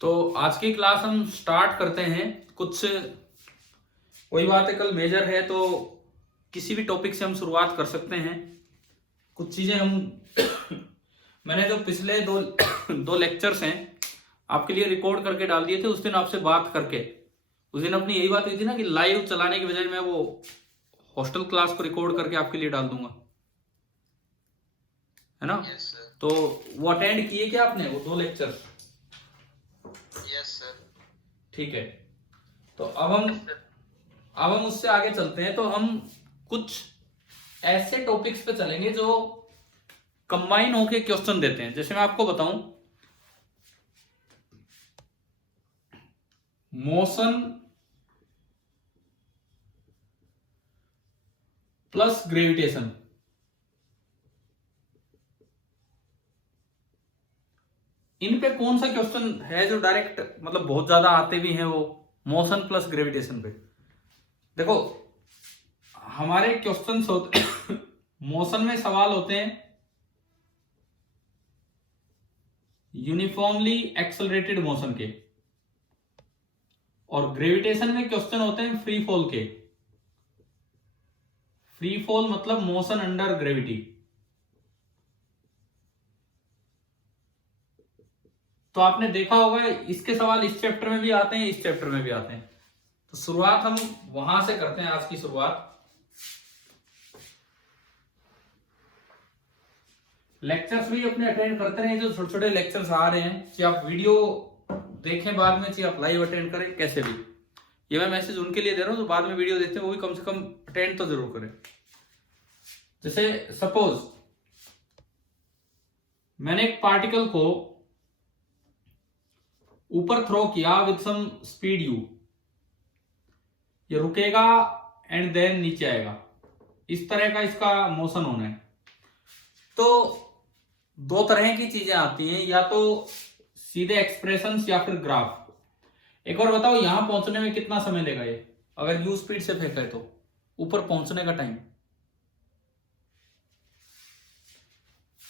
तो आज की क्लास हम स्टार्ट करते हैं। कुछ वही बात है, कल मेजर है तो किसी भी टॉपिक से हम शुरुआत कर सकते हैं। कुछ चीजें हम मैंने जो पिछले दो दो लेक्चर्स हैं आपके लिए रिकॉर्ड करके डाल दिए थे उस दिन आपसे बात करके। उस दिन अपनी यही बात हुई थी ना कि लाइव चलाने की बजाय मैं वो हॉस्टल क्लास को रिकॉर्ड करके आपके लिए डाल दूंगा, है ना? Yes sir. तो वो अटेंड किए क्या आपने, वो दो लेक्चर? Yes sir. ठीक है, तो अब हम उससे आगे चलते हैं। तो हम कुछ ऐसे टॉपिक्स पे चलेंगे जो कंबाइन होके क्वेश्चन देते हैं। जैसे मैं आपको बताऊं, मोशन प्लस ग्रेविटेशन, इन पे कौन सा क्वेश्चन है जो डायरेक्ट मतलब बहुत ज्यादा आते भी हैं? वो मोशन प्लस ग्रेविटेशन पे देखो, हमारे क्वेश्चंस होते मोशन में सवाल होते हैं यूनिफॉर्मली एक्सेलरेटेड मोशन के, और ग्रेविटेशन में क्वेश्चन होते हैं फ्री फॉल के। फ्री फॉल मतलब मोशन अंडर ग्रेविटी। तो आपने देखा होगा इसके सवाल इस चैप्टर में भी आते हैं, इस चैप्टर में भी आते हैं। तो शुरुआत हम वहां से करते हैं। आज की शुरुआत लेक्चर्स भी अपने अटेंड करते रहे। जो छोटे छोटे लेक्चर्स आ रहे हैं, चाहे आप वीडियो देखें बाद में, चाहे आप लाइव अटेंड करें, कैसे भी, ये मैं मैसेज उनके लिए दे रहा हूं जो बाद में वीडियो देखते हैं, वो भी कम से कम अटेंड तो जरूर करें। जैसे सपोज मैंने एक पार्टिकल को ऊपर थ्रो किया विद सम स्पीड यू, ये रुकेगा एंड देन नीचे आएगा, इस तरह का इसका मोशन होना है। तो दो तरह की चीजें आती हैं, या तो सीधे एक्सप्रेशंस या फिर ग्राफ। एक बार बताओ, यहां पहुंचने में कितना समय लेगा ये, अगर यू स्पीड से फेंका है तो ऊपर पहुंचने का टाइम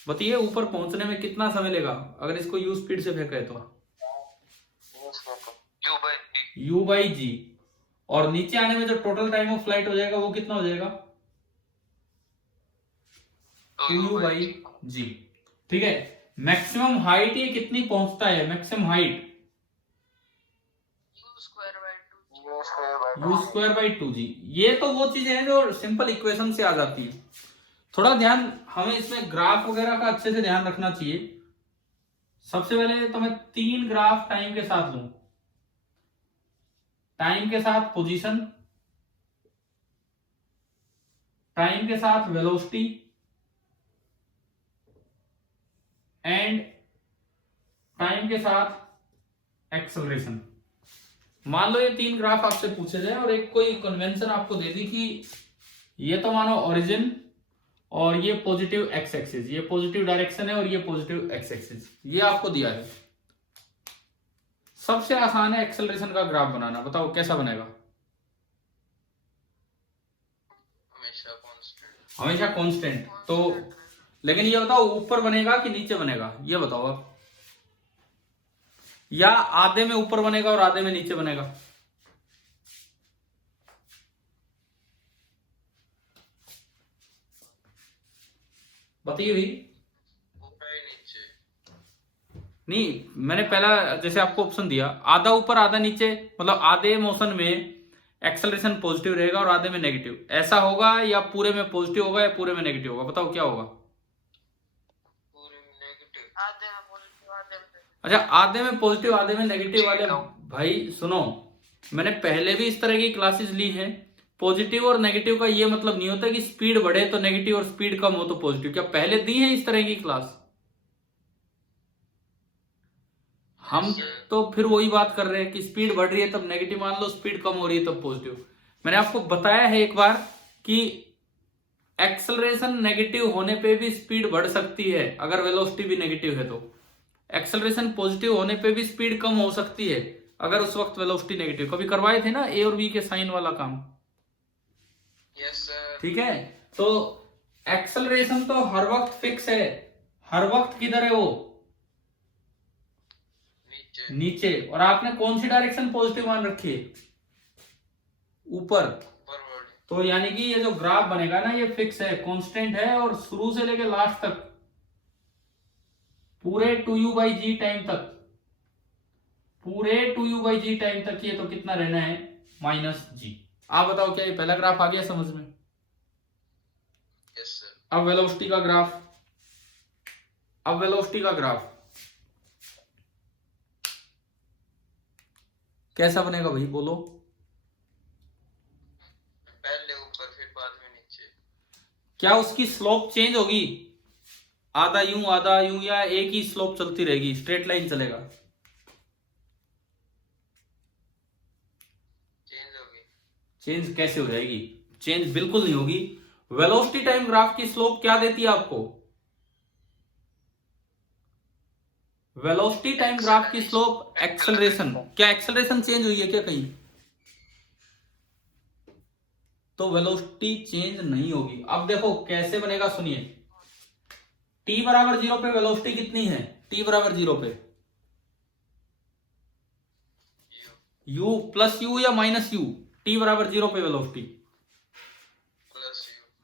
बताइए। ऊपर पहुंचने में कितना समय लेगा अगर इसको यू स्पीड से फेंका है तो? यू बाई जी। और नीचे आने में जो टोटल टाइम ऑफ फ्लाइट हो जाएगा वो कितना हो जाएगा? U by g. ठीक है, मैक्सिमम हाइट ये कितनी पहुंचता है? Maximum height u square by two g. ये तो वो चीजें हैं जो सिंपल इक्वेशन से आ जाती है। थोड़ा ध्यान हमें इसमें ग्राफ वगैरह का अच्छे से ध्यान रखना चाहिए। सबसे पहले तो मैं 3 ग्राफ टाइम के साथ लूं। टाइम के साथ पोजीशन, टाइम के साथ वेलोसिटी एंड टाइम के साथ एक्सेलरेशन। मान लो ये 3 ग्राफ आपसे पूछे जाए और एक कोई कन्वेंशन आपको दे दी कि ये तो मानो ओरिजिन और ये पॉजिटिव एक्स एक्सिस, ये पॉजिटिव डायरेक्शन है और ये पॉजिटिव एक्स एक्सिस, ये आपको दिया है। सबसे आसान है एक्सेलरेशन का ग्राफ बनाना। बताओ कैसा बनेगा? हमेशा कांस्टेंट। तो लेकिन ये बताओ ऊपर बनेगा कि नीचे बनेगा, ये बताओ आप। या आधे में ऊपर बनेगा और आधे में नीचे बनेगा? बताइए भाई। नहीं, मैंने पहला जैसे आपको ऑप्शन दिया, आधा ऊपर आधा नीचे, मतलब आधे मोशन में एक्सेलरेशन पॉजिटिव रहेगा और आधे में नेगेटिव, ऐसा होगा? या पूरे में पॉजिटिव होगा या पूरे में नेगेटिव होगा? बताओ क्या होगा? अच्छा, आधे में पॉजिटिव आधे में नेगेटिव वाले भाई सुनो, मैंने पहले भी इस तरह की क्लासेस ली हैं। पॉजिटिव और नेगेटिव का ये मतलब नहीं होता कि स्पीड बढ़े तो नेगेटिव और स्पीड कम हो तो पॉजिटिव। क्या पहले दी है इस तरह की क्लास? हम तो फिर वही बात कर रहे हैं कि स्पीड बढ़ रही है तब नेगेटिव मान लो, स्पीड कम हो रही है तब पॉजिटिव। मैंने आपको बताया है एक बार कि एक्सेलरेशन नेगेटिव होने पे भी स्पीड बढ़ सकती है अगर वेलोसिटी भी नेगेटिव है तो। एक्सेलरेशन पॉजिटिव होने पे भी स्पीड कम हो सकती है अगर उस वक्त वेलोसिटी नेगेटिव। कभी करवाए थे ना ए और बी के साइन वाला काम? Yes sir. ठीक है, तो एक्सेलरेशन तो हर वक्त फिक्स है। हर वक्त किधर है वो? नीचे नीचे। और आपने कौन सी डायरेक्शन पॉजिटिव मान रखी है? ऊपर। फॉरवर्ड। तो यानी कि ये जो ग्राफ बनेगा ना, ये फिक्स है, कांस्टेंट है, और शुरू से लेके लास्ट तक पूरे 2u/g टाइम तक, पूरे 2u/g टाइम तक ये तो कितना रहना है? -g। आप बताओ क्या ये पहला ग्राफ आ गया समझ में? Yes sir. अब वेलोसिटी का ग्राफ, अब वेलोसिटी का ग्राफ कैसा बनेगा भाई, बोलो? पहले ऊपर फिर बाद में नीचे। क्या उसकी स्लोप चेंज होगी? आधा यूं, या एक ही स्लोप चलती रहेगी, स्ट्रेट लाइन चलेगा? चेंज होगी। चेंज कैसे हो जाएगी? चेंज बिल्कुल नहीं होगी। वेलोसिटी टाइम ग्राफ की स्लोप क्या देती है आपको? वेलोसिटी टाइम ग्राफ की स्लोप एक्सेलरेशन। क्या एक्सेलरेशन चेंज हुई है क्या कहीं? तो वेलोसिटी चेंज नहीं होगी। अब देखो कैसे बनेगा, सुनिए। t बराबर 0 पे वेलोसिटी कितनी है? t बराबर 0 पे u प्लस u या माइनस u? t बराबर 0 पे वेलोसिटी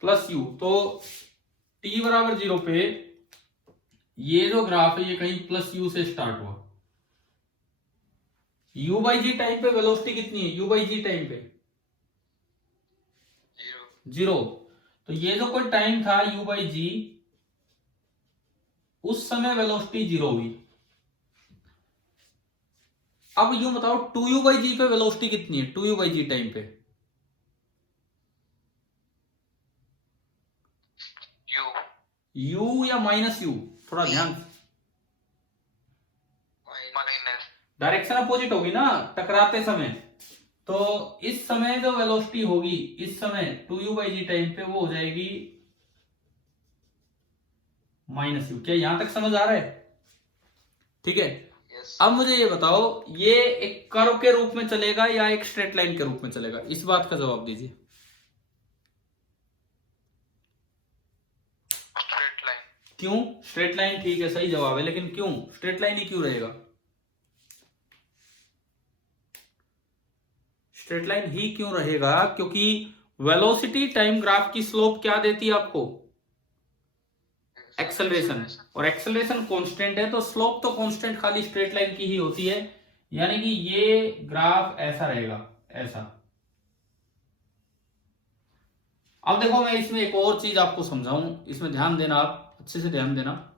प्लस u। तो t बराबर 0 पे ये जो ग्राफ है ये कहीं प्लस u से स्टार्ट हुआ। u/g टाइम पे वेलोसिटी कितनी है? u/g टाइम पे 0। तो ये जो कोई टाइम था u/g, उस समय वेलोसिटी 0 हुई। अब यूं बताओ 2u/g पे वेलोसिटी कितनी है? 2u/g टाइम पे u या माइनस u? थोड़ा ध्यान। माइनस। डायरेक्शन अपोजिट होगी ना टकराते समय। तो इस समय जो वेलोसिटी होगी, इस समय 2u/g टाइम पे वो हो जाएगी -u। क्या यहां तक समझ आ रहा है? ठीक है। यस। अब मुझे ये बताओ, ये एक कर्व के रूप में चलेगा या एक स्ट्रेट लाइन के रूप में चलेगा? इस बात का जवाब दीजिए। Straight line. क्यों स्ट्रेट लाइन? ठीक है, सही जवाब है, लेकिन क्यों स्ट्रेट लाइन ही क्यों रहेगा? स्ट्रेट लाइन ही क्यों रहेगा? क्योंकि वेलोसिटी टाइम ग्राफ की स्लोप क्या देती है आपको? एक्सेलरेशन। और एक्सेलरेशन कांस्टेंट है, तो स्लोप तो कांस्टेंट खाली स्ट्रेट लाइन की ही होती है। यानी कि ये ग्राफ ऐसा रहेगा, ऐसा। अब देखो मैं इसमें एक और चीज आपको समझाऊं, इसमें ध्यान देना, आप अच्छे से ध्यान देना।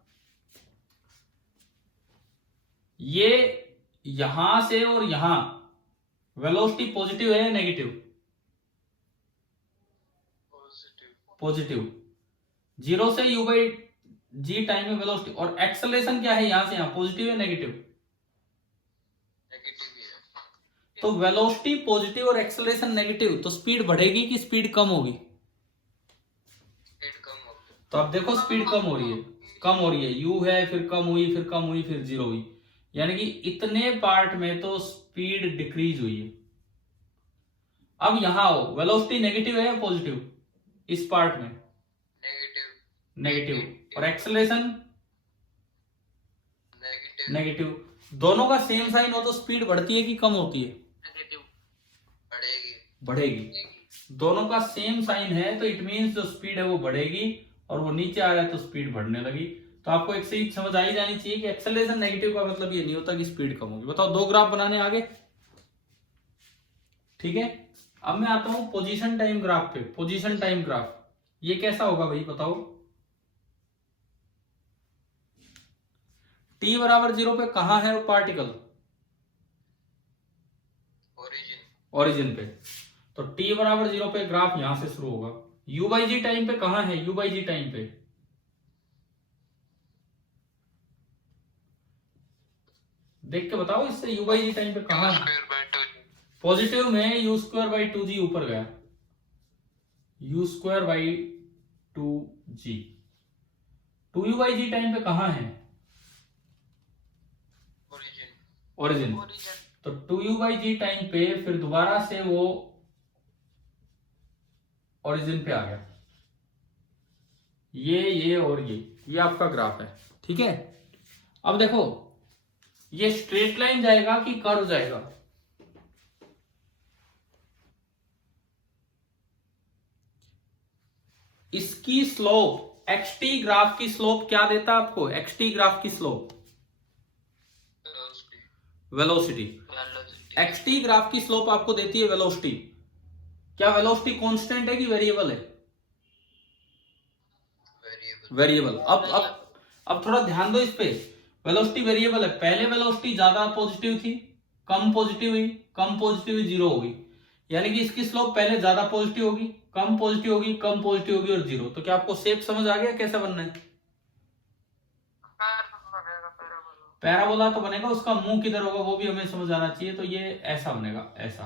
ये यहां से और यहां वेलोसिटी पॉजिटिव है या नेगेटिव? पॉजिटिव। 0 से u/g टाइम में वेलोसिटी। और एक्सेलरेशन क्या है यहां से यहां, पॉजिटिव या नेगेटिव? नेगेटिव ही है। तो वेलोसिटी पॉजिटिव और एक्सेलरेशन नेगेटिव, तो स्पीड बढ़ेगी कि स्पीड कम होगी? स्पीड कम होगी। तो अब देखो स्पीड कम हो रही है, कम हो रही है। u है, फिर कम हुई, फिर कम हुई, फिर 0 हुई। यानी कि इतने पार्ट में तो स्पीड डिक्रीज हुई है। अब यहां हो, वेलोसिटी नेगेटिव है या पॉजिटिव इस पार्ट में? नेगेटिव। नेगेटिव। और एक्सेलरेशन? नेगेटिव। नेगेटिव। दोनों का सेम साइन हो तो स्पीड बढ़ती है कि कम होती है? नेगेटिव। बढ़ेगी। बढ़ेगी। दोनों का सेम साइन है तो इट मींस जो स्पीड है वो बढ़ेगी, और वो नीचे आ रहा है तो स्पीड बढ़ने लगी। तो आपको एक चीज समझ आ ही जानी चाहिए कि एक्सेलरेशन नेगेटिव का मतलब ये नहीं होता कि स्पीड कम होगी। बताओ, दो ग्राफ बनाने आगे। ठीक है। अब मैं आता हूं पोजीशन टाइम ग्राफ पे। पोजीशन टाइम ग्राफ ये कैसा होगा भाई, बताओ? t बराबर 0 पे कहां है वो पार्टिकल? ओरिजिन पे। तो t बराबर 0 पे ग्राफ यहां से शुरू होगा। u/g टाइम पे कहां है? u/g टाइम पे देख के बताओ, इससे u/g टाइम पे कहां है? पॉजिटिव में u²/2g ऊपर गया, u²/2g। 2u/g टाइम पे कहां है? ओरिजिन। तो 2u/g टाइम पे फिर दोबारा से वो ओरिजिन पे आ गया। ये और ये आपका ग्राफ है। ठीक है। अब देखो ये स्ट्रेट लाइन जाएगा कि कर्व जाएगा? इसकी स्लोप एक्सटी ग्राफ की स्लोप क्या देता है आपको? एक्सटी ग्राफ की स्लोप वेलोसिटी, एक्सटी ग्राफ की स्लोप आपको देती है वेलोसिटी। क्या वेलोसिटी कांस्टेंट है कि वेरिएबल है? वेरिएबल। अब थोड़ा ध्यान दो इस पे, वेलोसिटी वेरिएबल है। पहले वेलोसिटी ज्यादा पॉजिटिव थी, कम पॉजिटिव हुई, कम पॉजिटिव हुई, जीरो होगी। यानी कि इसकी स्लोप पहले ज्यादा पॉजिटिव होगी, कम पॉजिटिव होगी, कम पॉजिटिव होगी और जीरो। तो क्या आपको शेप समझ आ गया कैसा बनना है? पैराबोला तो बनेगा, उसका मुंह किधर होगा वो भी हमें समझ आना चाहिए। तो ये ऐसा बनेगा, ऐसा।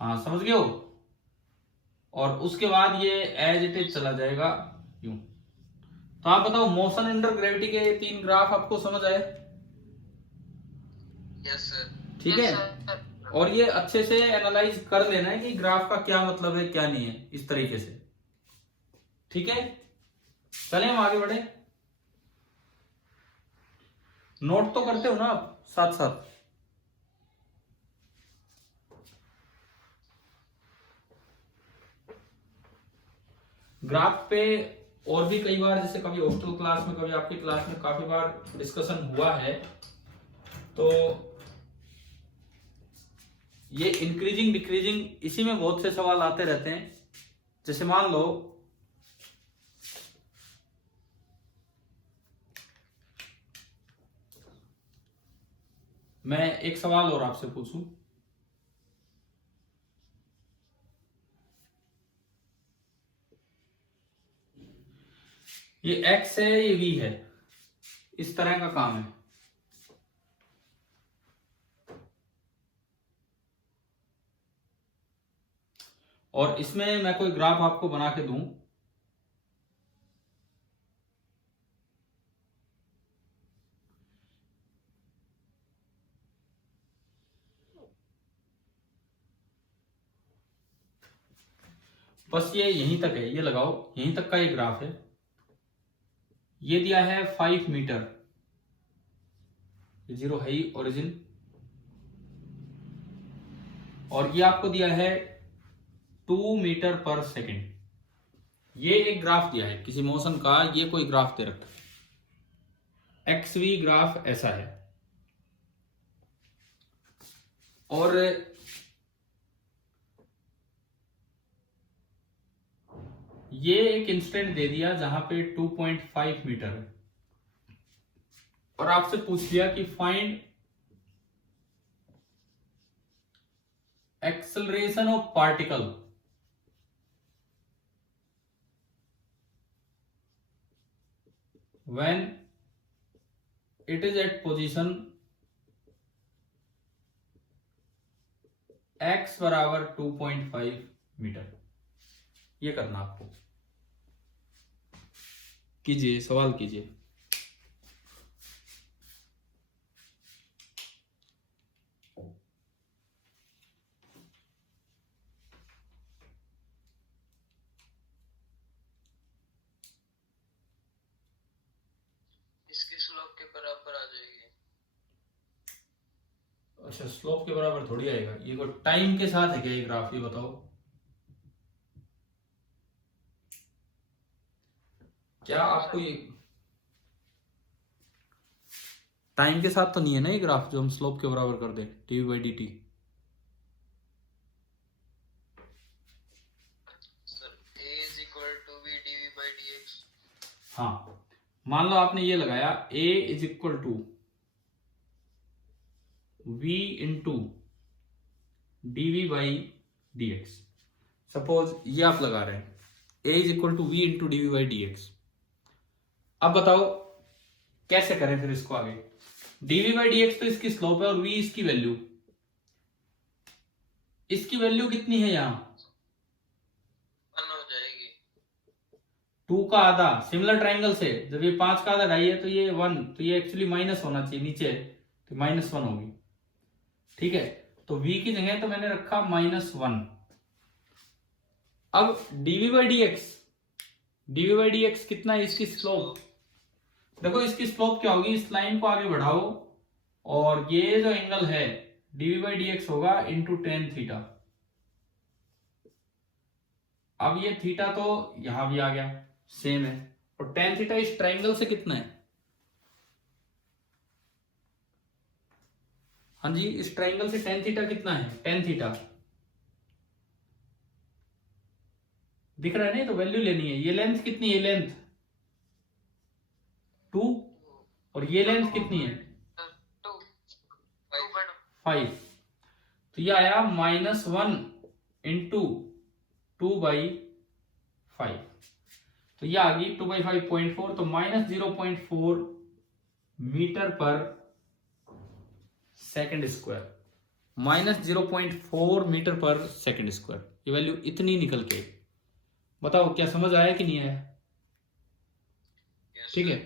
हाँ समझ गए हो? और उसके बाद ये एज इट इज चला जाएगा यूं। तो आप बताओ, मोशन अंडर ग्रेविटी के ये 3 ग्राफ आपको समझ आए? Yes sir. ठीक है। और ये अच्छे से एनालाइज कर लेना है कि ग्राफ का क्या मतलब है क्या नहीं है, इस तरीके से। ठीक है, चलें हम आगे बढ़े। नोट तो करते हो ना आप साथ साथ? ग्राफ पे और भी कई बार, जैसे कभी हॉस्टल क्लास में, कभी आपकी क्लास में काफी बार डिस्कशन हुआ है। तो ये इंक्रीजिंग डिक्रीजिंग, इसी में बहुत से सवाल आते रहते हैं। जैसे मान लो मैं एक सवाल और आपसे पूछूं, ये x है, ये v है, इस तरह का काम है। और इसमें मैं कोई ग्राफ आपको बना के दूं, बस ये यहीं तक है, ये लगाओ, यहीं तक का ये ग्राफ है। ये दिया है 5 मीटर, जीरो है ही ओरिजिन। और ये आपको दिया है 2 मीटर पर सेकेंड। ये एक ग्राफ दिया है किसी मोशन का, ये कोई ग्राफ दे रखा है, एक्स वी ग्राफ ऐसा है। और ये एक इंस्टेंट दे दिया जहां पे 2.5 मीटर है, और आपसे पूछ लिया कि find acceleration of particle when it is at position x बराबर 2.5 मीटर। ये करना आपको। कीजिए, सवाल कीजिए। इसकी स्लोप के बराबर आ जाएगी। अच्छा, स्लोप के बराबर थोड़ी आएगा, ये कोई टाइम के साथ है क्या ये ग्राफ, ये बताओ। क्या आपको ये टाइम के साथ तो नहीं है ना ये ग्राफ, जो हम स्लोप के बराबर कर दे dv by dt? Sir a is equal to v dv by dx। हाँ, मान लो आपने ये लगाया a is equal to v into dv by dx। Suppose ये आप लगा रहे हैं a is equal to v into dv by dx। अब बताओ कैसे करें फिर इसको आगे। dv बाई dx तो इसकी स्लोप है और v इसकी वैल्यू। इसकी वैल्यू कितनी है यहां? 1 हो जाएगी। 2 का आधा, सिमिलर ट्राइंगल से जब ये 5 का आधा ढाई है तो ये 1, तो ये एक्चुअली माइनस होना चाहिए, नीचे है तो -1 होगी। ठीक है, तो v की जगह तो मैंने रखा -1। अब dv by dx, dv by dx कितना है इसकी स्लोप? देखो इसकी स्लोप क्या होगी, इस लाइन को आगे बढ़ाओ और ये जो एंगल है dv बाई dx होगा इंटू टेन थीटा। अब ये थीटा तो यहां भी आ गया, सेम है, और टेन थीटा इस ट्राइंगल से कितना है? हाँ जी, इस ट्राइंगल से टेन थीटा कितना है? टेन थीटा दिख रहा है नहीं, तो वैल्यू लेनी है। ये लेंथ कितनी है? लेंथ 2, और ये लेंथ कितनी है? 5। तो ये आया -1 इंटू 2/5, तो ये आ गई 2/5.4, तो -0.4 मीटर पर सेकंड स्क्वायर, -0.4 मीटर पर सेकंड स्क्वायर, ये वैल्यू इतनी निकल के। बताओ क्या समझ आया कि नहीं आया? ठीक है।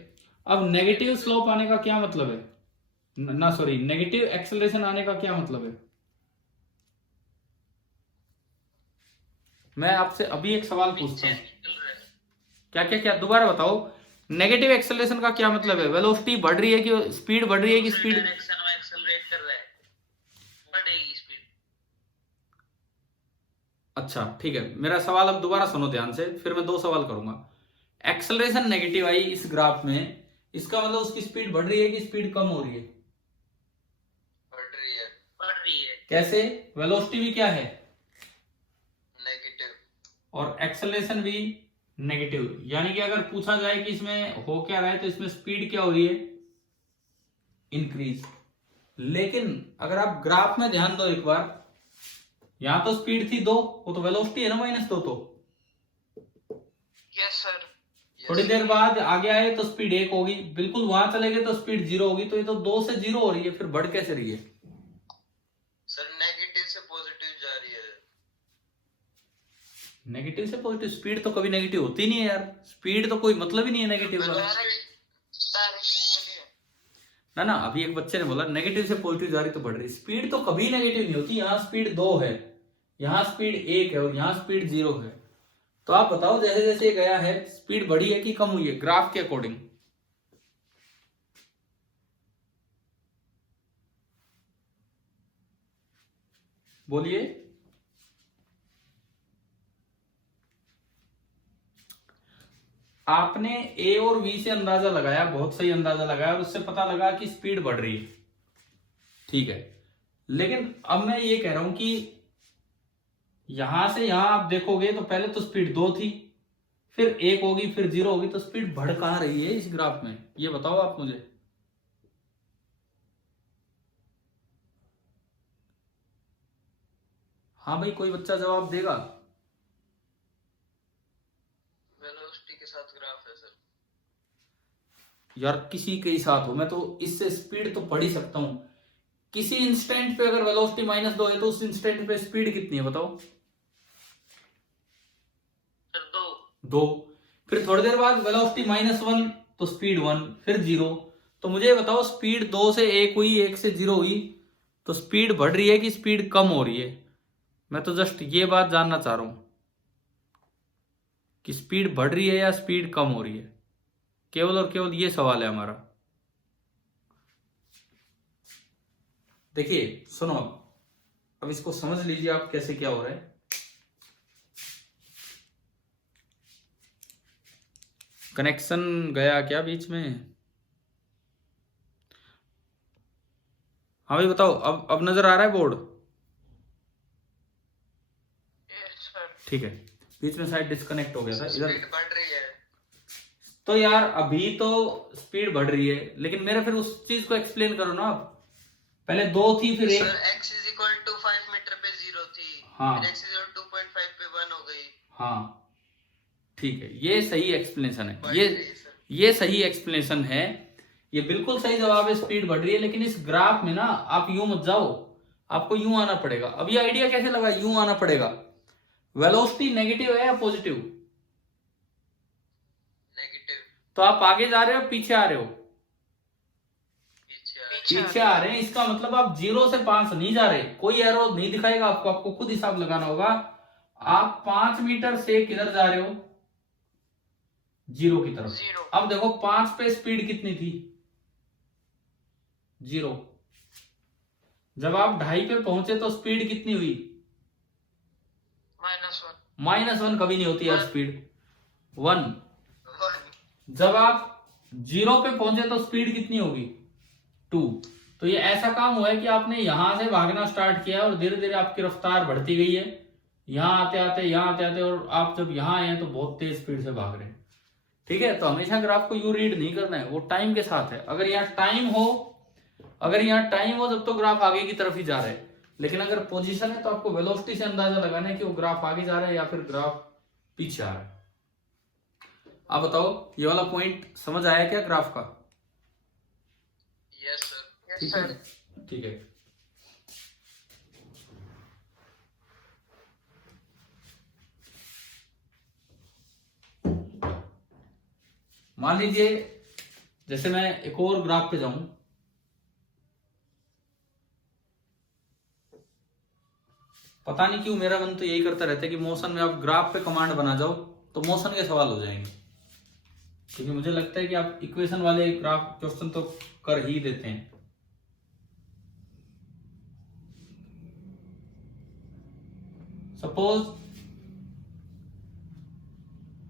अब नेगेटिव स्लोप आने का क्या मतलब है, ना सॉरी, नेगेटिव एक्सेलरेशन आने का क्या मतलब है? मैं आपसे अभी एक सवाल पूछता हूँ, क्या क्या क्या, दोबारा बताओ। नेगेटिव एक्सेलरेशन का क्या मतलब है? वेलोसिटी बढ़ रही है कि स्पीड बढ़ रही है कि स्पीड? एक्सेलरेट कर रहा है, बढ़ेगी स्पीड। अच्छा ठीक है, मेरा सवाल अब दोबारा सुनो ध्यान से, फिर मैं 2 सवाल करूंगा। एक्सेलरेशन नेगेटिव आई इस ग्राफ में, इसका मतलब उसकी स्पीड बढ़ रही है कि स्पीड कम हो रही है? बढ़ रही है, बढ़ रही है। कैसे? वेलोसिटी भी क्या है? नेगेटिव, और एक्सेलरेशन भी नेगेटिव। यानी कि अगर पूछा जाए कि इसमें हो क्या रहा है, तो इसमें स्पीड क्या हो रही है? इंक्रीज। लेकिन अगर आप ग्राफ में ध्यान दो एक बार, यहां तो स्पीड थी 2, वो तो वेलोसिटी है ना -2, तो यस सर। थोड़ी देर बाद आगे आए तो स्पीड 1 होगी, बिल्कुल वहां चले गए तो स्पीड 0 होगी, तो ये तो 2 से 0 हो रही है, फिर बढ़ कैसे रही है? सर नेगेटिव से पॉजिटिव जा रही है। नेगेटिव से पॉजिटिव? स्पीड तो कभी नेगेटिव होती नहीं है यार, स्पीड तो कोई मतलब ही नहीं है नेगेटिव का। ना ना, अभी एक बच्चे ने बोला नेगेटिव से पॉजिटिव जा रही तो बढ़ रही, स्पीड तो कभी नेगेटिव नहीं होती। यहाँ स्पीड 2 है, यहाँ स्पीड 1 है, और यहाँ स्पीड 0 है। तो आप बताओ जैसे जैसे ये गया है स्पीड बढ़ी है कि कम हुई है ग्राफ के अकॉर्डिंग? बोलिए। आपने ए और बी से अंदाजा लगाया, बहुत सही अंदाजा लगाया, और उससे पता लगा कि स्पीड बढ़ रही है, ठीक है। लेकिन अब मैं ये कह रहा हूं कि यहां से यहां आप देखोगे तो पहले तो स्पीड 2 थी, फिर 1 होगी, फिर 0 होगी, तो स्पीड बढ़ कहां रही है इस ग्राफ में? ये बताओ आप मुझे। हाँ भाई, कोई बच्चा जवाब देगा? वेलोसिटी के साथ ग्राफ है सर। यार किसी के ही साथ हो, मैं तो इससे स्पीड तो पढ़ ही सकता हूं। किसी इंस्टेंट पे अगर वेलोसिटी -2 है, तो उस इंस्टेंट पे स्पीड कितनी है बताओ? सर 2। फिर थोड़ी देर बाद वेलोसिटी -1, तो स्पीड 1, फिर 0। तो मुझे ये बताओ, स्पीड 2 से 1 हुई, 1 से 0 हुई, तो स्पीड बढ़ रही है कि स्पीड कम हो रही है? मैं तो जस्ट ये बात जानना चाह रहा हूं कि स्पीड बढ़ रही है या स्पीड कम हो रही है, केवल और केवल ये सवाल है हमारा। देखिए सुनो, अब इसको समझ लीजिए आप कैसे क्या हो रहा है। कनेक्शन गया क्या बीच में? हाँ भाई बताओ, अब नजर आ रहा है बोर्ड? ठीक है, बीच में शायद डिस्कनेक्ट हो गया था इधर। स्पीड बढ़ रही है। तो यार अभी तो स्पीड बढ़ रही है, लेकिन मेरा फिर उस चीज को एक्सप्लेन करो ना आप। पहले 2 थी, फिर 1। सर x = 5 मीटर पे 0 थी, हाँ, फिर x = 2.5 पे 1 हो गई। हाँ ठीक है, ये सही एक्सप्लेनेशन है, बढ़ रही है सर। ये सही एक्सप्लेनेशन है, ये बिल्कुल सही जवाब है, स्पीड बढ़ रही है। लेकिन इस ग्राफ में ना आप यूं मत जाओ, आपको यूं आना पड़ेगा। अब ये आइडिया कैसे लगा? यूं आना पड़ेगा। वेलोसिटी नेगेटिव है या पॉजिटिव? नेगेटिव। तो आप आगे जा रहे हो, पीछे आ रहे हो? पीछे आ रहे हैं, इसका मतलब आप 0 से 5 नहीं जा रहे, कोई एरो नहीं दिखाएगा आपको, आपको खुद हिसाब लगाना होगा। आप 5 मीटर से किधर जा रहे हो? 0 की तरफ। 0। अब देखो 5 पे स्पीड कितनी थी? 0। जब आप 2.5 पे पहुंचे तो स्पीड कितनी हुई? -1। -1 कभी नहीं होती यार One। स्पीड। 1। 1। जब आप 0 पे पहुंचे तो स्पीड कितनी होगी? 2। तो ये ऐसा काम हुआ है कि आपने यहां से भागना स्टार्ट किया और धीरे धीरे आपकी रफ्तार बढ़ती गई है, यहां आते आते और आप जब यहां आए हैं तो बहुत तेज स्पीड से भाग रहे हैं। ठीक है, तो हमेशा ग्राफ को यू रीड नहीं करना है, वो टाइम के साथ है। अगर यहाँ टाइम हो तब तो ग्राफ आगे की तरफ ही जा रहा है, लेकिन अगर पोजीशन है तो आपको वेलोसिटी से अंदाजा लगाना है कि वो ग्राफ आगे जा रहा है या फिर ग्राफ पीछे आ रहा है। आप बताओ, ये वाला पॉइंट समझ आया क्या ग्राफ का? Yes sir. ठीक है, ठीक है। मान लीजिए जैसे मैं एक और ग्राफ पे जाऊं, पता नहीं क्यों मेरा मन तो यही करता रहता है कि मोशन में आप ग्राफ पे कमांड बना जाओ तो मोशन के सवाल हो जाएंगे, क्योंकि मुझे लगता है कि आप इक्वेशन वाले ग्राफ क्वेश्चन तो कर ही देते हैं। सपोज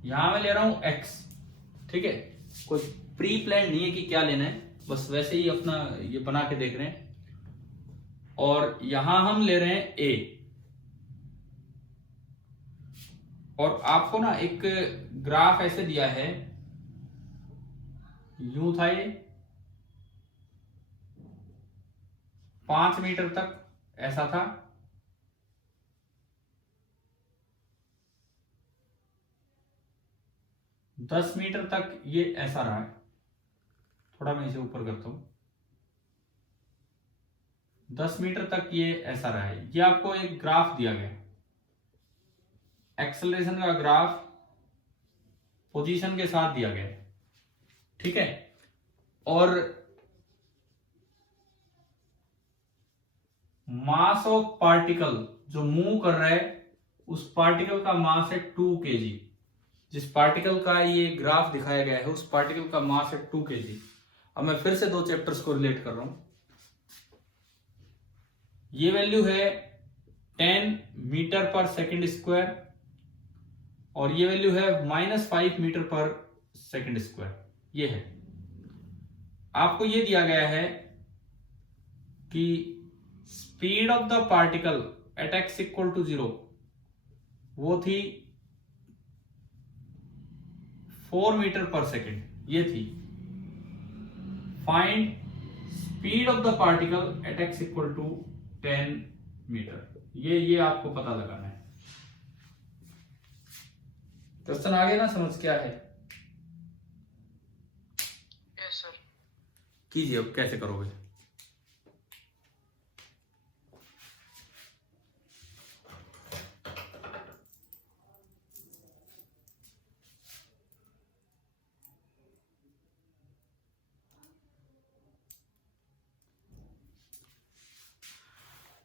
यहां मैं ले रहा हूं x, ठीक है, कोई प्री प्लान नहीं है कि क्या लेना है, बस वैसे ही अपना ये बना के देख रहे हैं। और यहां हम ले रहे हैं a, और आपको ना एक ग्राफ ऐसे दिया है, यूं था ये 5 मीटर तक ऐसा था, दस मीटर तक ये ऐसा रहा है। थोड़ा मैं इसे ऊपर करता हूं, 10 मीटर तक ये ऐसा रहा है। ये आपको एक ग्राफ दिया गया, एक्सेलरेशन का ग्राफ पोजीशन के साथ दिया गया, ठीक है। और मास ऑफ पार्टिकल जो मूव कर रहा है, उस पार्टिकल का मास है 2 kg। जिस पार्टिकल का ये ग्राफ दिखाया गया है उस पार्टिकल का मास है 2 kg। अब मैं फिर से 2 चैप्टर्स को रिलेट कर रहा हूं। ये वैल्यू है 10 मीटर पर सेकंड स्क्वायर और ये वैल्यू है -5 मीटर पर सेकंड स्क्वायर। ये है, आपको ये दिया गया है कि speed of the particle at x equal to 0 वो थी 4 मीटर पर सेकेंड, ये थी। Find speed of the particle at x equal to 10 metre, ये आपको पता लगाना है। क्वेश्चन आगे ना समझ क्या है? Yes sir. कीजिए, अब कैसे करोगे?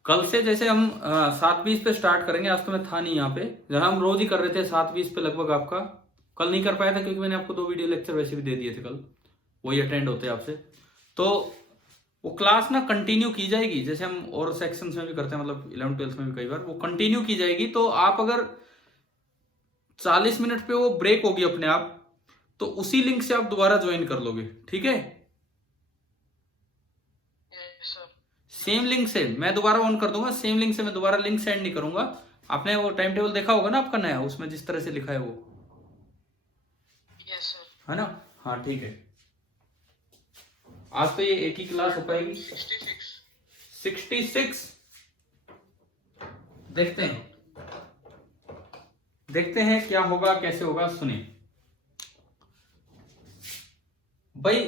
कल से जैसे हम 7:20 पे स्टार्ट करेंगे। आज तो मैं था नहीं यहाँ पे, जहां हम रोज ही कर रहे थे 7:20 पे लगभग। आपका कल नहीं कर पाया था क्योंकि मैंने आपको 2 वीडियो लेक्चर वैसे भी दे दिए थे कल, वही अटेंड होते हैं आपसे। तो वो क्लास ना कंटिन्यू की जाएगी, जैसे हम और सेक्शंस में भी करते हैं, मतलब 11th 12th में भी कई बार वो कंटिन्यू की जाएगी। तो आप अगर 40 मिनट पे वो ब्रेक होगी अपने आप, तो उसी लिंक से आप दोबारा ज्वाइन कर लोगे, ठीक है। सेम लिंक से मैं दोबारा ऑन कर दूंगा, सेम लिंक से मैं दोबारा लिंक सेंड नहीं करूंगा। आपने वो टाइम टेबल देखा होगा ना आपका नया, उसमें जिस तरह से लिखा है वो, यस सर, है ना? हाँ ठीक है। आज तो ये एक ही क्लास हो पाएगी। 66 देखते हैं क्या होगा, कैसे होगा। सुनिए भाई,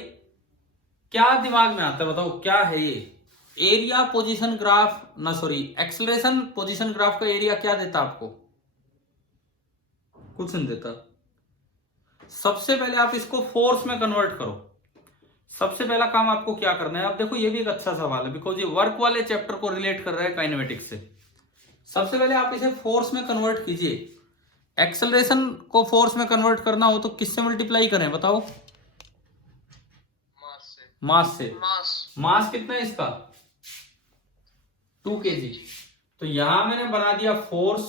क्या दिमाग में आता है बताओ, क्या है ये एरिया पोजीशन ग्राफ, ना सॉरी एक्सेलरेशन पोजीशन ग्राफ का एरिया क्या देता आपको? कुछ नहीं देता। सबसे पहले आप इसको फोर्स में कन्वर्ट करो। सबसे पहला काम आपको क्या करना है, अब देखो ये भी एक अच्छा सवाल है बिकॉज ये वर्क वाले चैप्टर को रिलेट कर रहा है काइनेमेटिक्स से। सबसे पहले आप इसे फोर्स में कन्वर्ट कीजिए। एक्सेलरेशन को फोर्स में कन्वर्ट करना हो तो किससे मल्टीप्लाई करें बताओ? मास से। मास से। मास मास कितना है इसका? 2 kg। तो यहां मैंने बना दिया फोर्स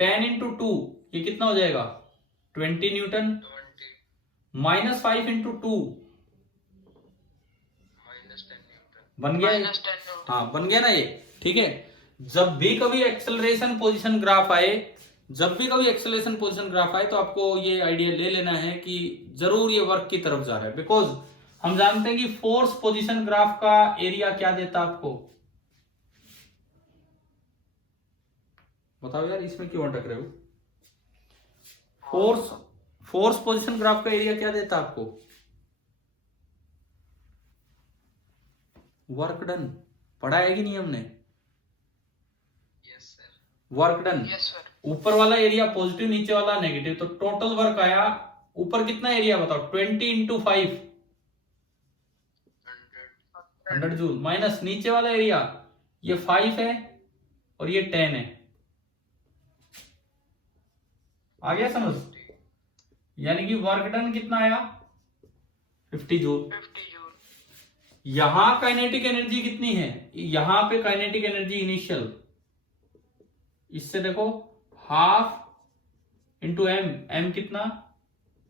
10 इंटू 2, ये कितना हो जाएगा? 20 न्यूटन। 20 -5 into 2 -10 Newton. बन गया ये? -10 न्यूटन। हाँ बन गया ना ये। ठीक है, जब भी कभी एक्सेलरेशन पोजीशन ग्राफ आए, जब भी कभी एक्सेलरेशन पोजीशन ग्राफ आए तो आपको ये आइडिया ले लेना है कि जरूर ये वर्क की तरफ जा रहा है, बिकॉज हम जानते हैं कि फोर्स पोजीशन ग्राफ का एरिया क्या देता आपको? बताओ यार, इसमें क्यों अटक रहे हो? फोर्स पोजीशन ग्राफ का एरिया क्या देता आपको? Work done. पढ़ा है कि नहीं हमने? Yes sir. Work done. Yes sir. ऊपर वाला एरिया पॉजिटिव, नीचे वाला नेगेटिव, तो टोटल वर्क आया ऊपर कितना एरिया बताओ? 20 इंटू 5 100 जूल, माइनस नीचे वाला एरिया ये 5 है और ये 10 है। आ गया समझ? यानी कि वर्क डन कितना आया? 50 जूल। 50 जूल। यहां काइनेटिक एनर्जी कितनी है? यहां पे काइनेटिक एनर्जी इनिशियल, इससे देखो हाफ इंटू एम, एम कितना?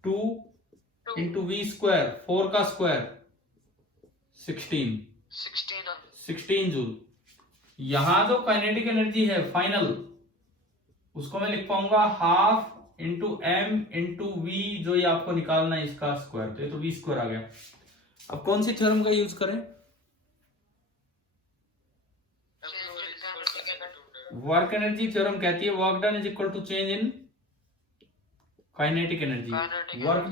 2 इंटू वी स्क्वायर, 4 का स्क्वायर 16 जूल। यहां जो काइनेटिक एनर्जी है फाइनल, उसको मैं लिख पाऊंगा half into M into V, जो ये आपको निकालना है इसका स्क्वायर, तो ये तो वी स्क्वायर आ गया। अब कौन सी थ्योरम का यूज करें? वर्क एनर्जी थ्योरम कहती है work done is equal to change in kinetic energy. Work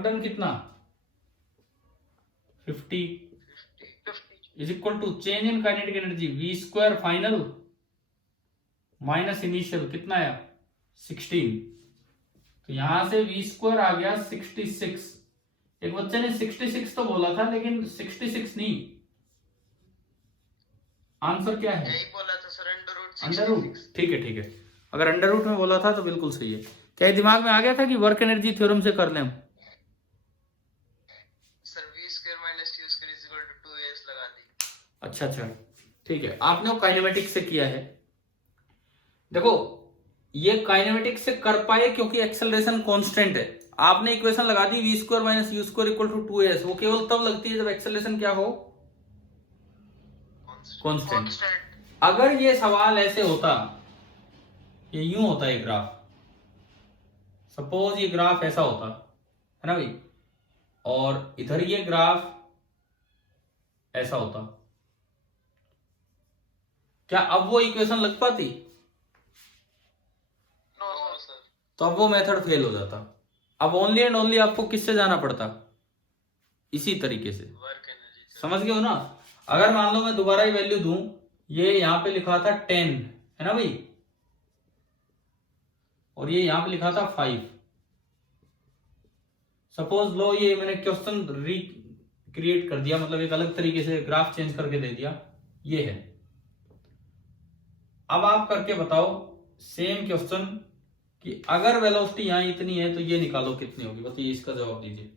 done कितना? 50 is equal to change in kinetic energy V square final minus initial, कितना आया? 16। तो यहां से वी स्क्वायर आ गया 66। एक बच्चे ने 66 तो बोला था, लेकिन 66 नहीं, आंसर क्या है? यही बोला था सर, अंडर रूट। ठीक है, अगर अंडर रूट में बोला था तो बिल्कुल सही है। क्या दिमाग में आ गया था कि वर्क एनर्जी थ्योरम से कर लें हम? Sir v square minus u square is equal to 2as लगा दी। अच्छा, ठीक है, आपने वो काइनेमेटिक्स से किया है। देखो ये काइनेमेटिक्स से कर पाए क्योंकि एक्सेलरेशन कांस्टेंट है। आपने इक्वेशन लगा दी v square minus u square equal to 2as, वो केवल तब लगती है जब एक्सेलरेशन क्या हो? कांस्टेंट। अगर ये सवाल ऐसे होता, ये यूं होता है ग्राफ, सपोज ये ग्राफ ऐसा होता है ना भाई, और इधर ये ग्राफ ऐसा होता, क्या अब वो इक्वेशन लग पाती? No sir. तो अब वो मेथड फेल हो जाता। अब ओनली एंड ओनली आपको किससे जाना पड़ता? इसी तरीके से। वर्क एनर्जी समझ गए हो ना? अगर मान लो मैं दोबारा ही वैल्यू दूं, ये यहां पे लिखा था 10 है ना भाई, और ये यहां पे लिखा था 5। सपोज लो ये मैंने क्वेश्चन रिक्रिएट कर दिया, मतलब एक अलग तरीके से ग्राफ चेंज करके दे दिया, ये है। अब आप करके बताओ सेम क्वेश्चन कि अगर वेलोसिटी यहां इतनी है तो ये निकालो कितनी होगी, बताइए, इसका जवाब दीजिए।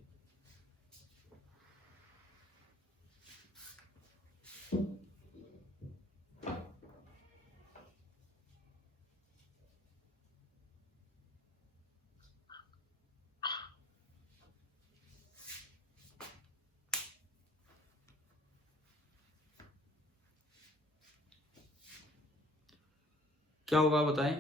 क्या होगा बताएं?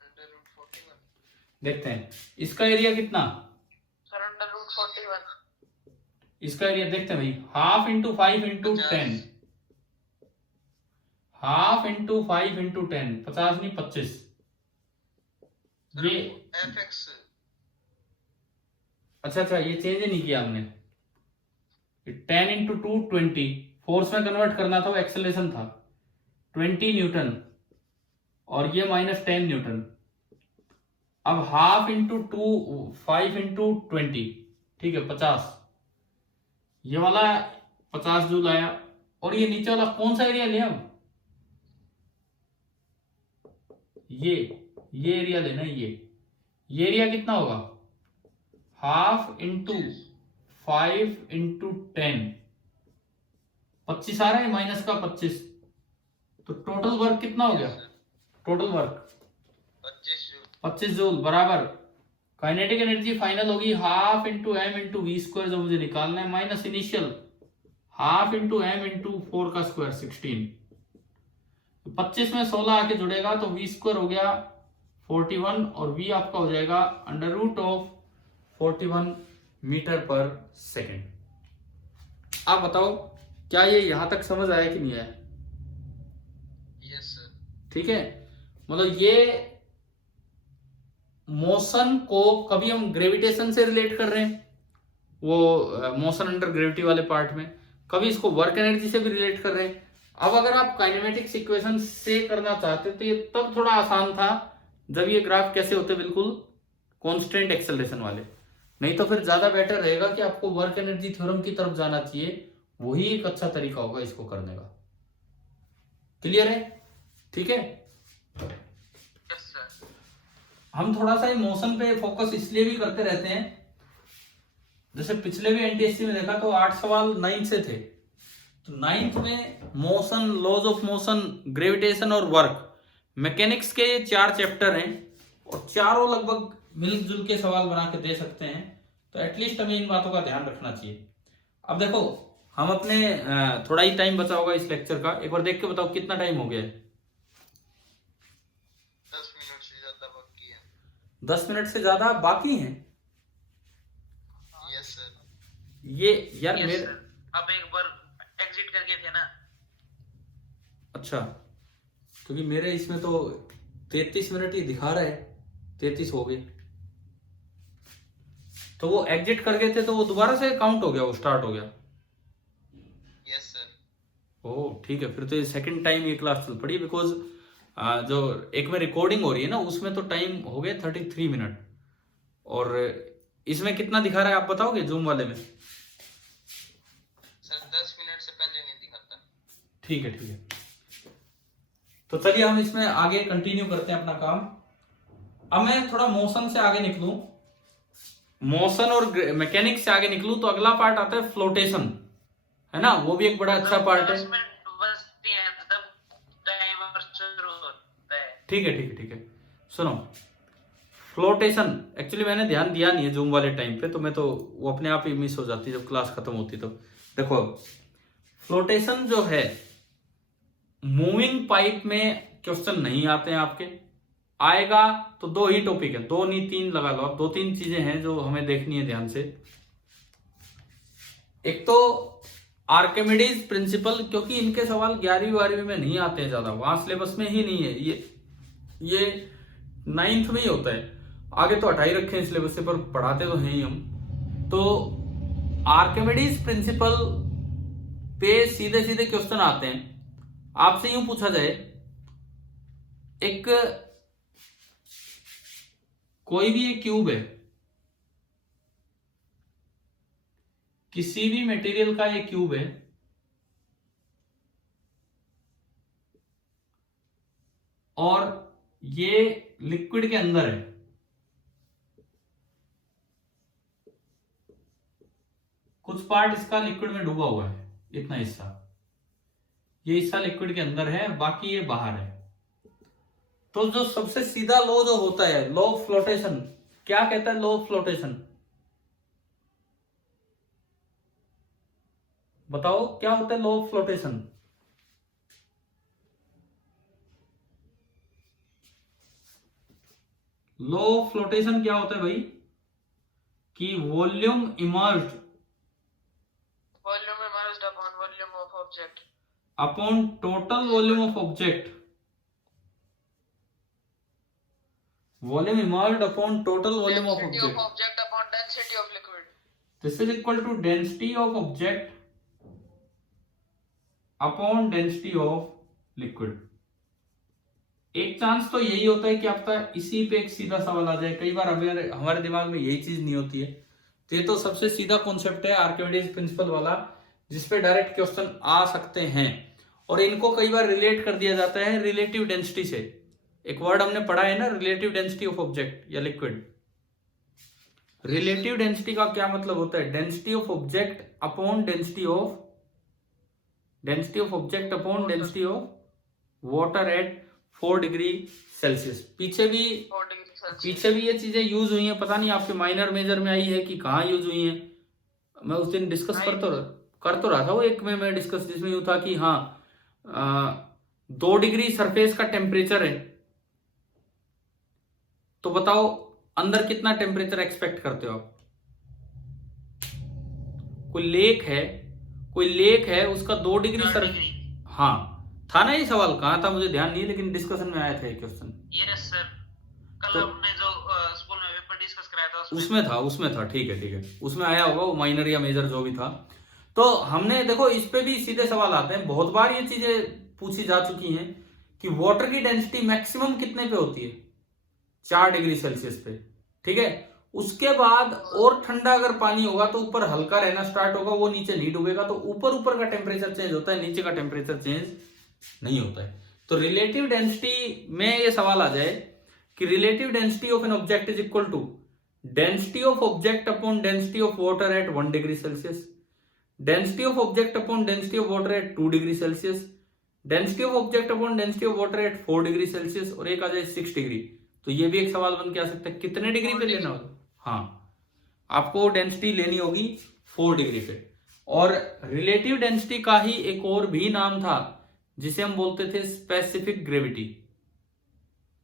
Under root 41। देखते हैं इसका एरिया कितना? Sir under root 41। इसका एरिया देखते हैं भाई, half into 5 into 10, half into 5 into 10, 50 नहीं 25। ये fx। अच्छा, ये चेंज नहीं किया हमने। 10 इंटू 2 20, फोर्स में कन्वर्ट करना था, वो एक्सेलरेशन था 20 न्यूटन, और ये -10 न्यूटन। अब हाफ इंटू 2 5 इंटू 20, ठीक है 50, ये वाला 50 जूल आया। और ये नीचे वाला कौन सा एरिया लिया हम, ये एरिया लेना, ये एरिया कितना होगा, हाफ इंटू 5 इंटू 10, 25 आ रहा है, माइनस का 25, तो टोटल वर्क कितना हो गया, टोटल वर्क 25 जूल बराबर काइनेटिक एनर्जी फाइनल होगी half into M into V square, जो मुझे निकालना है, minus initial half into M into 4 का स्क्वायर 16, 25 में 16 आके जुड़ेगा तो वी स्क्वायर हो गया 41, और वी आपका हो जाएगा √41 मीटर पर सेकेंड। आप बताओ क्या ये यहां तक समझ आया कि नहीं आया? Yes sir. ठीक है, मतलब ये मोशन को कभी हम ग्रेविटेशन से रिलेट कर रहे हैं, वो मोशन अंडर ग्रेविटी वाले पार्ट में, कभी इसको वर्क एनर्जी से भी रिलेट कर रहे हैं। अब अगर आप काइनेमेटिक्स इक्वेशन से करना चाहते तो ये तब थोड़ा आसान था जब ये ग्राफ कैसे होते, बिल्कुल कांस्टेंट एक्सेलरेशन वाले, नहीं तो फिर ज्यादा बेटर रहेगा कि आपको वर्क एनर्जी थ्योरम की तरफ जाना चाहिए, वही एक अच्छा तरीका होगा इसको करने का। क्लियर है? ठीक है, यस सर। हम थोड़ा सा मोशन पे फोकस इसलिए भी करते रहते हैं, जैसे पिछले भी एनटीएससी में देखा तो 8 सवाल 9 से थे, तो 9th में motion, laws of motion, gravitation और वर्क, मैकेनिक्स के ये 4 चैप्टर हैं, और चारों लगभग मिलजुल के सवाल बना के दे सकते हैं, तो एटलीस्ट हमें इन बातों का ध्यान रखना चाहिए। अब देखो हम अपने थोड़ा ही टाइम बचा होगा इस लेक्चर का, एक बार देख के बताओ कितना टाइम हो गया है? 10 मिनट से ज्यादा बाकी है। 10 मिनट से ज्यादा बाकी हैं? Yes sir. ये यार यस मेरे, सर, अब एक बार एग्जिट करके थे ना। अच्छा, क्योंकि मेरे इसमें तो 33 मिनट ही दिखा रहा है, 33 हो गए, तो वो एग्जिट कर गए थे तो वो दोबारा से काउंट हो गया, वो स्टार्ट हो गया। Yes sir. ओह ठीक है, फिर तो ये सेकंड टाइम ये क्लास चल पड़ी, बिकॉज जो एक में रिकॉर्डिंग हो रही है ना उसमें तो टाइम हो गया 33 मिनट, और इसमें कितना दिखा रहा है आप बताओगे जूम वाले में? सर 10 मिनट से पहले नहीं दिखाता। ठीक है ठीक है, तो चलिए हम इसमें आगे कंटिन्यू करते हैं अपना काम। अब मैं थोड़ा मोशन से आगे निकलूं, मोशन और मैकेनिक्स से आगे निकलूं, तो अगला पार्ट आता है फ्लोटेशन, है ना, वो भी एक बड़ा अच्छा पार्ट है। ठीक है ठीक है ठीक है, सुनो, फ्लोटेशन एक्चुअली मैंने ध्यान दिया नहीं है जूम वाले टाइम पे, तो मैं तो वो अपने आप ही मिस हो जाती जब क्लास खत्म होती। तो देखो फ्लोटेशन जो है, मूविंग पाइप में क्वेश्चन नहीं आते हैं आपके, आएगा तो 2 ही टॉपिक है, 2 नहीं 3 लगा लो आप, 2-3 चीजें हैं जो हमें देखनी है ध्यान से। एक तो आर्किमिडीज प्रिंसिपल, क्योंकि इनके सवाल 11वीं 12वीं में नहीं आते हैं ज्यादा, वहां सिलेबस में ही नहीं है, ये 9th में ही होता है, आगे तो हटा ही रखे हैं सिलेबस से, पर पढ़ाते तो हैं ही हम। तो आर्किमिडीज प्रिंसिपल पे सीधे सीधे क्वेश्चन आते हैं। आपसे यूं पूछा जाए, एक कोई भी एक क्यूब है, किसी भी मटेरियल का एक क्यूब है, और ये लिक्विड के अंदर है, कुछ पार्ट इसका लिक्विड में डूबा हुआ है, इतना हिस्सा, ये हिस्सा लिक्विड के अंदर है, बाकी ये बाहर है। तो जो सबसे सीधा लॉ जो होता है, लॉ ऑफ फ्लोटेशन, क्या कहता है लॉ ऑफ फ्लोटेशन? बताओ क्या होता है law of flotation? Law of flotation क्या होता है भाई? कि volume immersed upon volume of object upon total volume of object, volume immersed upon total volume of object upon density of liquid. This is equal to density of object upon density of liquid. एक chance तो यही होता है कि आपका इसी पे एक सीधा सवाल आ जाए, कई बार हमारे दिमाग में यही चीज नहीं होती है। तो ये तो सबसे सीधा कॉन्सेप्ट है आर्किमिडीज प्रिंसिपल वाला, जिसपे डायरेक्ट क्वेश्चन आ सकते हैं। और इनको कई बार रिलेट कर दिया जाता है रिलेटिव डेंसिटी से। एक वर्ड हमने पढ़ा है ना, रिलेटिव डेंसिटी ऑफ ऑब्जेक्ट या लिक्विड। रिलेटिव डेंसिटी का क्या मतलब होता है? Density of object upon density of density of water at 4 degree Celsius. पीछे भी ये चीजें यूज हुई हैं, पता नहीं आपके माइनर मेजर में आई है कि कहाँ यूज हुई हैं। मैं उस दिन डिस्कस कर तो रहा था वो एक में मैं डिस्कस, जिसमें यूं था कि हाँ 2 डिग्री सरफेस का टेम्परेचर है, तो बताओ अंदर कितना टेम्परेचर एक्सपेक्ट करते हो आप? कोई लेक है उसका 2 डिग्री सरफेस, हाँ था ना ये सवाल, कहाँ था मुझे ध्यान नहीं है, लेकिन डिस्कशन में आया था ये क्वेश्चन। ये सर कल हमने जो स्कूल में पेपर डिस्कस कराया था उसमें था। ठीक है, उसमें आया होगा वो, माइनर या मेजर जो भी था। तो हमने देखो इस पे भी सीधे सवाल आते हैं, बहुत बार ये चीजें पूछी जा चुकी हैं कि वाटर की डेंसिटी मैक्सिमम कितने पे होती है? 4 डिग्री सेल्सियस पे। ठीक है, उसके बाद और ठंडा अगर पानी होगा तो ऊपर हल्का रहना स्टार्ट होगा, वो नीचे नहीं डूबेगा, तो ऊपर का टेम्परेचर चेंज होता है, नीचे का टेम्परेचर चेंज नहीं होता है। तो रिलेटिव डेंसिटी में ये सवाल आ जाए कि relative density of an object is equal to density of object upon density of water at 1 degree Celsius, density of object upon density of water at 2 degree Celsius, density of object upon density of water at 4 degree Celsius, और एक आ जाए 6 degree. तो ये भी एक सवाल बन के आ सकता है, कितने डिग्री पे लेना होगा? हाँ, आपको डेंसिटी लेनी होगी 4 डिग्री पे। और रिलेटिव डेंसिटी का ही एक और भी नाम था जिसे हम बोलते थे स्पेसिफिक ग्रेविटी।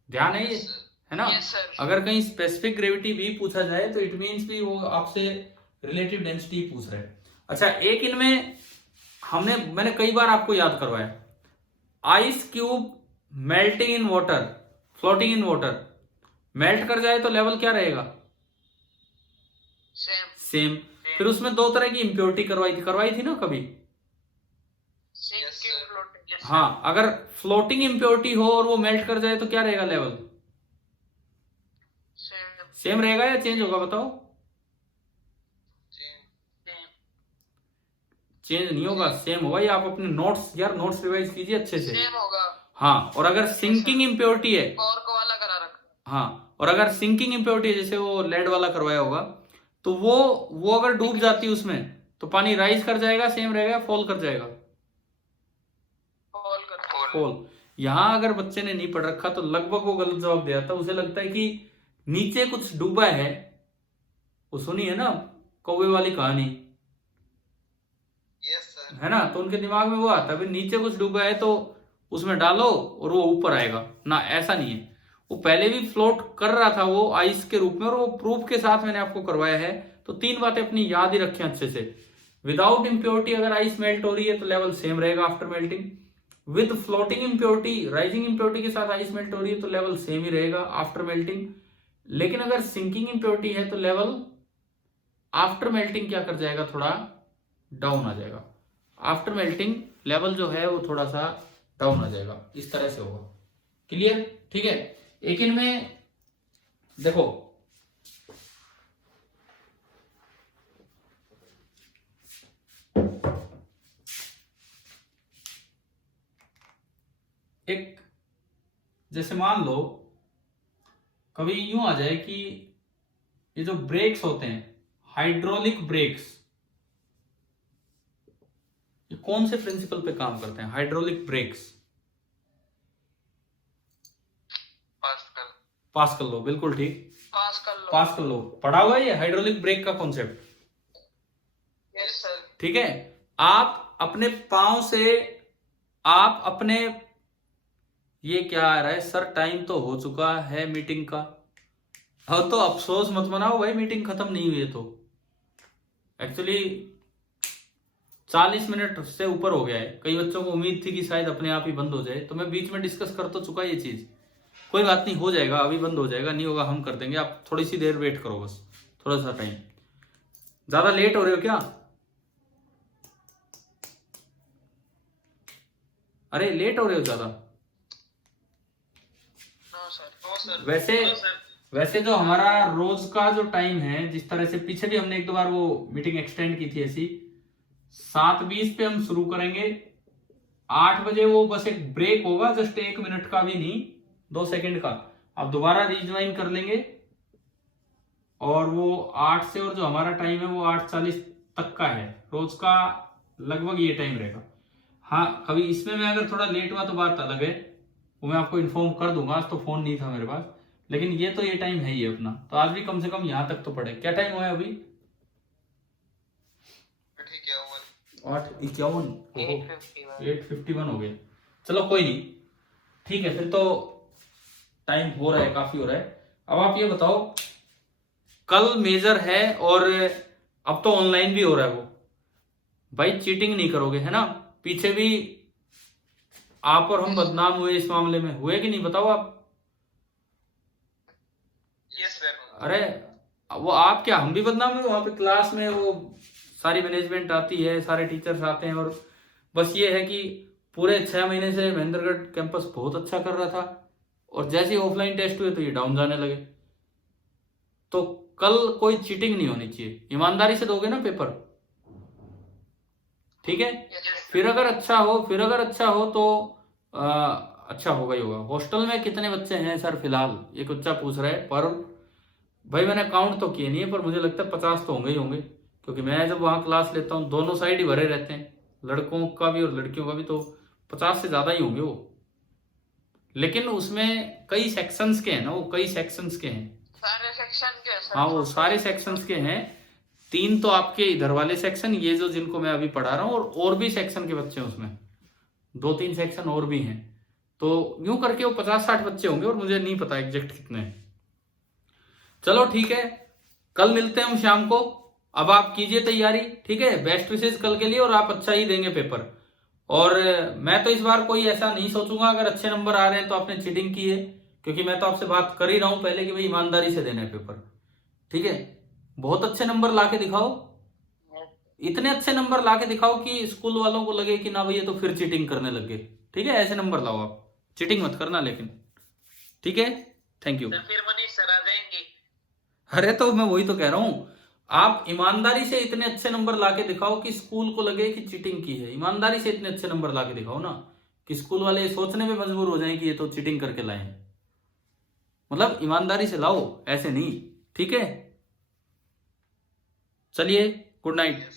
ध्यान है ये, है ना? अगर कहीं स्पेसिफिक ग्रेविटी भी पूछा जाए तो इट मींस भी वो आपसे रिलेटिव डेंसिटी पूछ रहा है। अच्छा, एक इनमें मैंने कई बार आपको याद करवाया, ice cube melting in water, floating in water, melt कर जाए तो लेवल क्या रहेगा? सेम। फिर उसमें 2 तरह की इंप्योरिटी करवाई थी ना कभी? हाँ, अगर फ्लोटिंग इंप्योरिटी हो और वो मेल्ट कर जाए तो क्या रहेगा लेवल? सेम रहेगा या चेंज होगा? बताओ। चेंज नहीं होगा, सेम होगा। ये आप अपने नोट्स रिवाइज कीजिए अच्छे से। सेम होगा। हाँ, और अगर सिंकिंग इंप्योरिटी है, वाला करा रखा। हाँ, और अगर सिंकिंग इंप्योरिटी है, जैसे वो लेड वाला करवाया होगा, तो वो अगर डूब जाती है उसमें तो पानी राइज कर जाएगा, सेम रहेगा, फॉल कर जाएगा? फॉल। यहां अगर बच्चे ने नहीं पढ़ रखा तो लगभग वो गलत जवाब दिया था। उसे लगता है कि नीचे कुछ डूबा है, वो सुनी है ना कौवे वाली कहानी, है ना? तो उनके दिमाग में वो आता है नीचे कुछ डूबा है तो उसमें डालो और वो ऊपर आएगा ना। ऐसा नहीं है, वो पहले भी फ्लोट कर रहा था वो आइस के रूप में, और वो प्रूफ के साथ मैंने आपको करवाया है। तो 3 बातें अपनी याद ही रखें अच्छे से। विदाउट इंप्योरिटी अगर आइस मेल्ट हो रही है तो लेवल सेम रहेगा after melting. With floating impurity, rising impurity के साथ आइस मेल्ट हो रही है तो लेवल सेम ही रहेगा आफ्टर मेल्टिंग। लेकिन अगर सिंकिंग इंप्योरिटी है तो लेवल आफ्टर मेल्टिंग क्या कर जाएगा? थोड़ा डाउन आ जाएगा। आफ्टर मेल्टिंग लेवल जो है वो थोड़ा सा डाउन आ जाएगा, इस तरह से होगा। क्लियर? ठीक है। एक इनमें देखो, एक जैसे मान लो कभी यूं आ जाए कि ये जो ब्रेक्स होते हैं, हाइड्रोलिक ब्रेक्स, ये कौन से प्रिंसिपल पे काम करते हैं? हाइड्रोलिक ब्रेक्स पास्कल लॉ, बिल्कुल ठीक, पास्कल लॉ पढ़ा हुआ है ये हाइड्रोलिक ब्रेक का कॉन्सेप्ट। Yes sir. ठीक है, आप अपने पांव से आप अपने, ये क्या आ रहा है सर? टाइम तो हो चुका है मीटिंग का। हाँ, तो अफसोस मत मनाओ भाई, मीटिंग खत्म नहीं हुई है। तो एक्चुअली 40 मिनट से ऊपर हो गया है। कई बच्चों को उम्मीद थी कि शायद अपने आप ही बंद हो जाए, तो मैं बीच में डिस्कस कर तो चुका ये चीज। कोई बात नहीं, हो जाएगा, अभी बंद हो जाएगा, नहीं होगा हम कर देंगे, आप थोड़ी सी देर वेट करो, बस थोड़ा सा टाइम। ज्यादा लेट हो रहे हो क्या? अरे लेट हो रहे हो ज्यादा। नो सर वैसे जो हमारा रोज का जो टाइम है, जिस तरह से पीछे भी हमने एक दो बार वो मीटिंग एक्सटेंड की थी ऐसी, 7:20 पे हम शुरू करेंगे। 8 बजे वो बस एक ब्रेक होगा, जस्ट 1 मिनट का भी नहीं, 2 सेकंड का, आप दोबारा रिज्वाइन कर लेंगे। और वो 8 से, और जो हमारा टाइम है वो 8:40 तक का है रोज का, लगभग ये टाइम रहेगा। हाँ, कभी इसमें मैं अगर थोड़ा लेट हुआ तो बात अलग है, वो मैं आपको इन्फॉर्म कर दूंगा। आज तो फोन नहीं था मेरे पास, लेकिन ये तो ये टाइम है ही अपना। तो आज भी कम से कम यहाँ तक तो पड़े। क्या टाइम हुआ है अभी? 8:51, 8:51 हो गया। चलो कोई नहीं, ठीक है, फिर तो टाइम हो रहा है, काफी हो रहा है। अब आप ये बताओ, कल मेजर है और अब तो ऑनलाइन भी हो रहा है वो, भाई चीटिंग नहीं करोगे है ना? पीछे भी आप और हम बदनाम हुए इस मामले में, हुए कि नहीं बताओ आप? Yes sir. अरे वो आप क्या, हम भी बदनाम हुए वहां पे क्लास में। वो सारी मैनेजमेंट आती है, सारे टीचर्स आते हैं, और बस ये है कि पूरे 6 महीने से महेंद्रगढ़ कैंपस बहुत अच्छा कर रहा था, और जैसे ही ऑफलाइन टेस्ट हुए तो ये डाउन जाने लगे। तो कल कोई चीटिंग नहीं होनी चाहिए, ईमानदारी से दोगे ना पेपर, ठीक है? फिर अगर अच्छा हो तो अच्छा होगा ही होगा। हॉस्टल में कितने बच्चे हैं सर फिलहाल, एक बच्चा पूछ रहा है, पर भाई मैंने काउंट तो किए नहीं है, पर मुझे लगता है 50 तो होंगे ही होंगे, क्योंकि मैं जब वहां क्लास लेता हूँ दोनों साइड ही भरे रहते हैं, लड़कों का भी और लड़कियों का भी, तो 50 से ज्यादा ही होंगे वो। लेकिन उसमें कई सेक्शंस के हैं ना, वो कई सेक्शंस के हैं। सारे सेक्शन के सर। हाँ, वो सारे सेक्शंस के हैं। 3 तो आपके इधर वाले सेक्शन, ये जो जिनको मैं अभी पढ़ा रहा हूँ, और भी सेक्शन के बच्चे हैं उसमें, 2-3 सेक्शन और भी हैं। तो यूं करके वो 50-60 बच्चे होंगे, और मुझे नहीं पता एग्जैक्ट कितने हैं। चलो ठीक है, कल मिलते हैं हम शाम को। अब आप कीजिए तैयारी, ठीक है? बेस्ट विशेष कल के लिए, और आप अच्छा ही देंगे पेपर। और मैं तो इस बार कोई ऐसा नहीं सोचूंगा अगर अच्छे नंबर आ रहे हैं तो आपने चीटिंग की है, क्योंकि मैं तो आपसे बात कर ही रहा हूं पहले कि भाई ईमानदारी से देना है पेपर, ठीक है? बहुत अच्छे नंबर ला के दिखाओ, इतने अच्छे नंबर ला के दिखाओ कि स्कूल वालों को लगे कि ना भाई ये तो फिर चीटिंग करने लग गए, ठीक है? ऐसे नंबर लाओ आप, चीटिंग मत करना लेकिन, ठीक है? Thank you. फिर मनीष सर आ जाएंगे। अरे तो मैं वही तो कह रहा हूं, आप ईमानदारी से इतने अच्छे नंबर लाके दिखाओ कि स्कूल को लगे कि चीटिंग की है। ईमानदारी से इतने अच्छे नंबर लाके दिखाओ ना, कि स्कूल वाले सोचने में मजबूर हो जाएं कि ये तो चीटिंग करके लाए हैं। मतलब ईमानदारी से लाओ, ऐसे नहीं, ठीक है? चलिए, गुड नाइट।